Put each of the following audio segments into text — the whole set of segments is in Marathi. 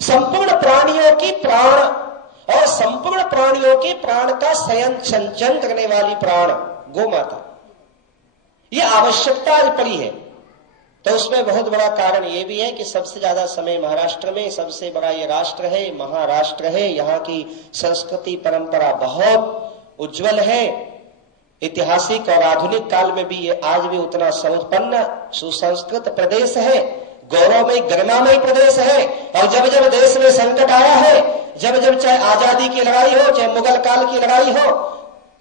संपूर्ण प्राणियों की प्राण और संपूर्ण प्राणियों के प्राण का संचयन करने वाली प्राण गौ माता, ये आवश्यकता आज पड़ी है। तो उसमें बहुत बड़ा कारण ये भी है कि सबसे ज्यादा समय महाराष्ट्र में, सबसे बड़ा ये राष्ट्र है, महाराष्ट्र है, यहाँ की संस्कृति परंपरा बहुत उज्जवल है। ऐतिहासिक और आधुनिक काल में भी ये आज भी उतना संपन्न सुसंस्कृत प्रदेश है, गौरवमय गरिमामय प्रदेश है। और जब जब देश में संकट आया है, जब जब चाहे आजादी की लड़ाई हो, चाहे मुगल काल की लड़ाई हो,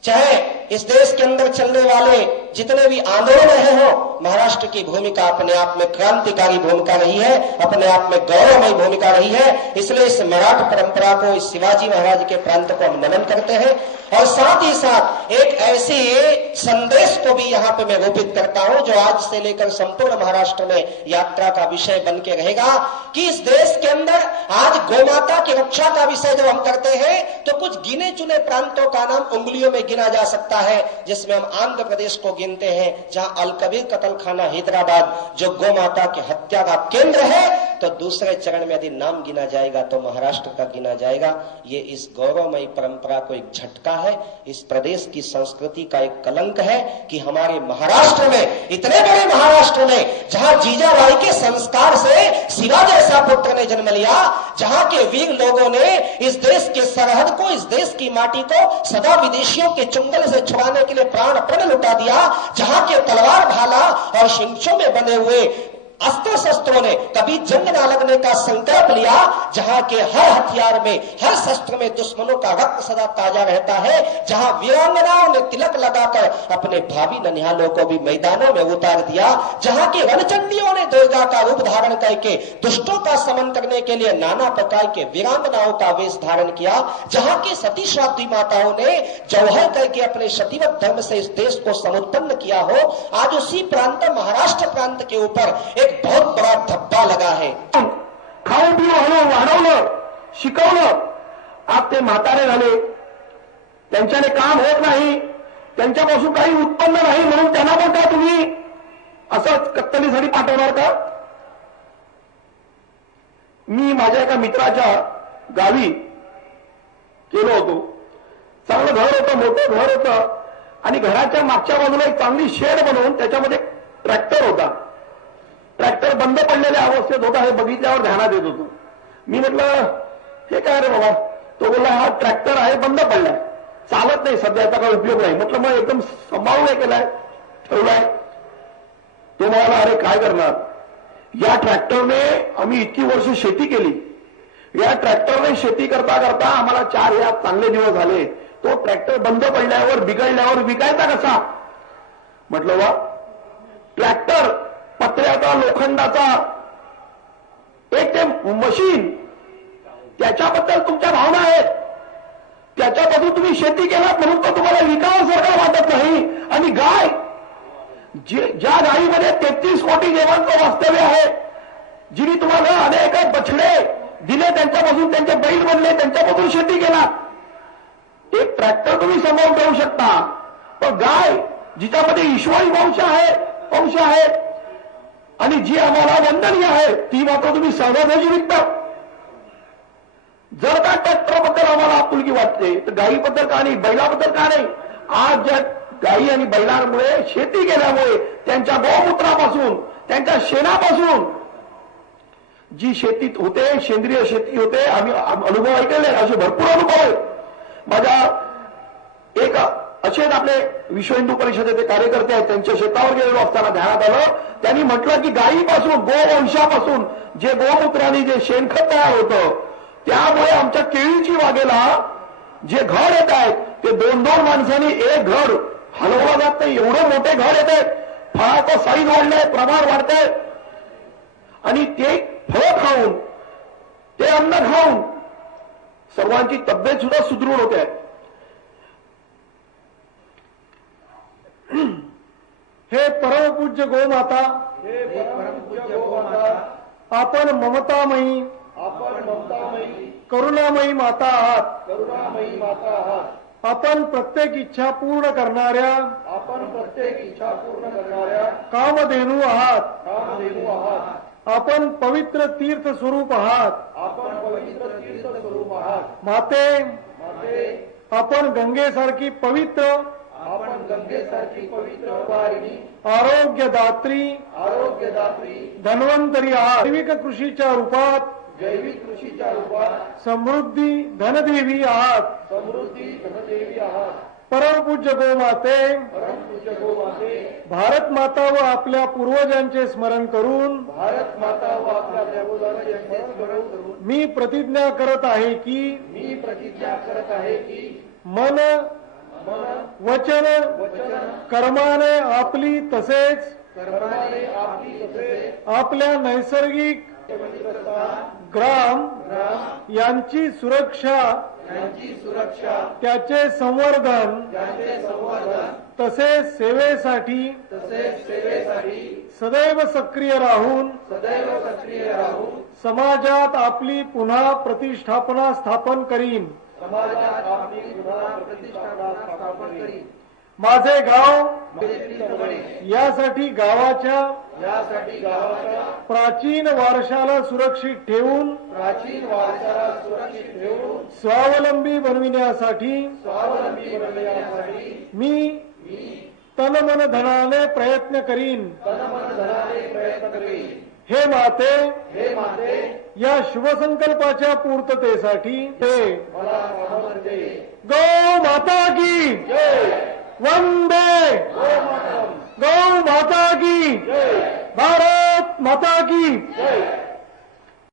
चाहे इस देश के अंदर चलने वाले जितने भी आंदोलन रहे हो, महाराष्ट्र की भूमिका अपने आप में क्रांतिकारी भूमिका रही है, अपने आप में गौरवमयी भूमिका रही है। इसलिए इस मराठ परंपरा को, इस शिवाजी महाराज के प्रांत को हम नमन करते हैं। और साथ ही साथ एक ऐसे संदेश को भी यहाँ पे मैं रोपित करता हूं जो आज से लेकर संपूर्ण महाराष्ट्र में यात्रा का विषय बन के रहेगा कि इस देश के अंदर आज गौमाता की रक्षा का विषय जब हम करते हैं तो कुछ गिने चुने प्रांतों का नाम उंगलियों में गिना जा सकता है, जिसमें हम आंध्र प्रदेश को गिनते हैं, जहां अलकबीर कतलखाना हैदराबाद जो गौमाता की हत्या का केंद्र है। तो दूसरे चरण में यदि नाम गिना जाएगा तो महाराष्ट्र का गिना जाएगा। ये इस गौरवमयी परंपरा को एक झटका है, इस प्रदेश की संस्कृति का एक कलंक है कि हमारे महाराष्ट्र में, इतने बड़े महाराष्ट्र में, जहां जीजाबाई के संस्कार से शिवा जैसा पुत्र ने जन्म लिया, जहां के वीर लोगों ने इस देश के सरहद को, इस देश की माटी को सदा विदेशियों के चुंगल से छुड़ाने के लिए प्राण प्रण लुटा दिया, जहां के तलवार भाला और शिंगों में बने हुए अस्त्र शस्त्रों ने कभी जंग न लगने का संकल्प लिया, जहां के हर हथियार में, हर शस्त्र में दुश्मनों का रक्त सदा ताजा रहता है, जहां वीरांगनाओं ने तिलक लगाकर अपने भावी ननिहालों को भी मैदानों में उतार दिया, जहां की रणचंडियों ने दुर्गा का रूप धारण करके दुष्टों का समन करने के लिए नाना प्रकार के वीरांगनाओं का वेश धारण किया, जहां की सती स्वाति माताओं ने जौहर करके अपने सतीवत धर्म से इस देश को समुत्पन्न किया हो, आज उसी प्रांत महाराष्ट्र प्रांत के ऊपर बहुत बड़ा धब्बा लगा है। खाऊन पिऊन वाढवलं, शिकवलं, आज ते म्हातारे झाले, त्यांच्याने काम होत नाही, त्यांच्यापासून काही उत्पन्न नाही, म्हणून त्यांना पण काय तुम्ही असंच कत्तलीसाठी पाठवणार का? मी माझ्या एका मित्राच्या गावी गेलो होतो. चांगलं घर होतं, मोठं घर होतं आणि घराच्या मागच्या बाजूला एक चांगली शेड बनवून त्याच्यामध्ये ट्रॅक्टर होता. ट्रॅक्टर बंद पडलेल्या अवस्थेत होता, हे बघितल्यावर ध्यानात येत होतं. मी म्हटलं हे काय रे बाबा? तो बोलला हा ट्रॅक्टर आहे, बंद पडलाय, चालत नाही, सध्या याचा काय उपयोग नाही. म्हटलं मग एकदम सांभाळून हे केलाय, ठेवलाय? तो म्हणाला अरे काय करणार, या ट्रॅक्टरने आम्ही इतकी वर्ष शेती केली, या ट्रॅक्टरने शेती करता करता आम्हाला 4 या चांगले दिवस झाले, तो ट्रॅक्टर बंद पडल्यावर, बिघडल्यावर विकायचा कसा? म्हटलं वा, ट्रॅक्टर पत्र्याचा, लोखंडाचा एक ते मशीन, त्याच्याबद्दल तुमच्या भावना आहेत, त्याच्यापासून तुम्ही शेती केलात म्हणून तो तुम्हाला विकावासारखा वाटत नाही. आणि गाय, ज्या गायीमध्ये 33 कोटी जीवांचं वास्तव्य आहे, जिने तुम्हाला अनेक बछडे दिले, त्यांच्यापासून त्यांचे बैल बनले, त्यांच्यापासून शेती केलात. एक ट्रॅक्टर तुम्ही सांभाळून ठेवू शकता, पण गाय जिच्यामध्ये ईश्वरी वंश आहे आणि जी आम्हाला वंदनीय आहे, ती मात्र तुम्ही सहजासहजी विकता. जर का ट्रॅक्टरबद्दल आम्हाला आपुलकी वाटते तर गायीबद्दल का नाही, बैलाबद्दल का नाही? आज ज्या गायी आणि बैलांमुळे शेती केल्यामुळे त्यांच्या गोमूत्रापासून, त्यांच्या शेणापासून जी शेती होते, सेंद्रिय शेती होते, आम्ही अनुभव ऐकले, असे भरपूर अनुभव आहेत. माझ्या एक असेच आपले विश्व हिंदू परिषदेचे कार्यकर्ते आहेत, त्यांच्या शेतावर गेलेलो असताना ध्यानात आलं, त्यांनी म्हटलं की गायीपासून, गोवंशापासून जे गोमूत्राने जे शेणखत तयार होतं, त्यामुळे आमच्या केळीची बागेला जे घड येत आहेत ते 2-2 माणसांनी एक घड हलवला जात नाही, एवढे मोठे घड येत आहेत. फळाचं साईज वाढलंय, प्रमाण वाढतंय आणि ते फळं खाऊन, ते अन्न खाऊन सर्वांची तब्येत सुद्धा सुदृढ होते. हे परमपूज्य गोमाता, आपण ममतामयी, करुणामयी माता आहात. आपण प्रत्येक इच्छा पूर्ण करणाऱ्या, कामधेनू आहात. आपण पवित्र तीर्थ स्वरूप आहात. आपण पवित्र तीर्थ स्वरूप आहात. माते, माते, आपण गंगेसारखी पवित्र, आपण गंगेसारखी पवित्र वाहिनी, आरोग्यदात्री, आरोग्यदात्री, धन्वंतरी आहात. जैविक कृषीच्या रूपात जैविक कृषीच्या रूपात समृद्धी धनदेवी आहात. समृद्धी धनदेवी आहात. परमपूज्य गोमाते, परमपूज्य गोमाते, भारत माता व आपल्या पूर्वजांचे स्मरण करून भारत माता व आपल्या देवतांचे स्मरण करून मी प्रतिज्ञा करत आहे की मी प्रतिज्ञा करत आहे की मन, मन, वचन, वचन, कर्माने आपली तसेच कर्माने आपली तसेच आपल्या नैसर्गिक पवित्रता, ग्राम ग्राम यांची सुरक्षा, यांची सुरक्षा, त्याचे संवर्धन त्यांचे संवर्धन तसेच सेवेसाठी तसेच सेवेसाठी सदैव सक्रिय राहून सदैव सक्रिय राहून समाजात आपली पुन्हा प्रतिष्ठापना स्थापन करीन. समाजात आपली पुन्हा प्रतिष्ठा स्थापन करी. माझे गाव बने. यासाठी गावाच्या यासाठी गावाच्या प्राचीन वारशाला सुरक्षित ठेवून प्राचीन वारशाला सुरक्षित ठेवून स्वावलंबी बनविण्यासाठी स्वावलंबी बनवण्यासाठी मी तन मन धनाने प्रयत्न करीन. तनमन धनाने प्रयत्न करी. हे माते, हे माते, या शुभसंकल्पाच्या पूर्ततेसाठी ते मला आवाहन दे. गौ माता की जय. वंदे गो मातरम. गौ माता की जय. भारत माता की जय.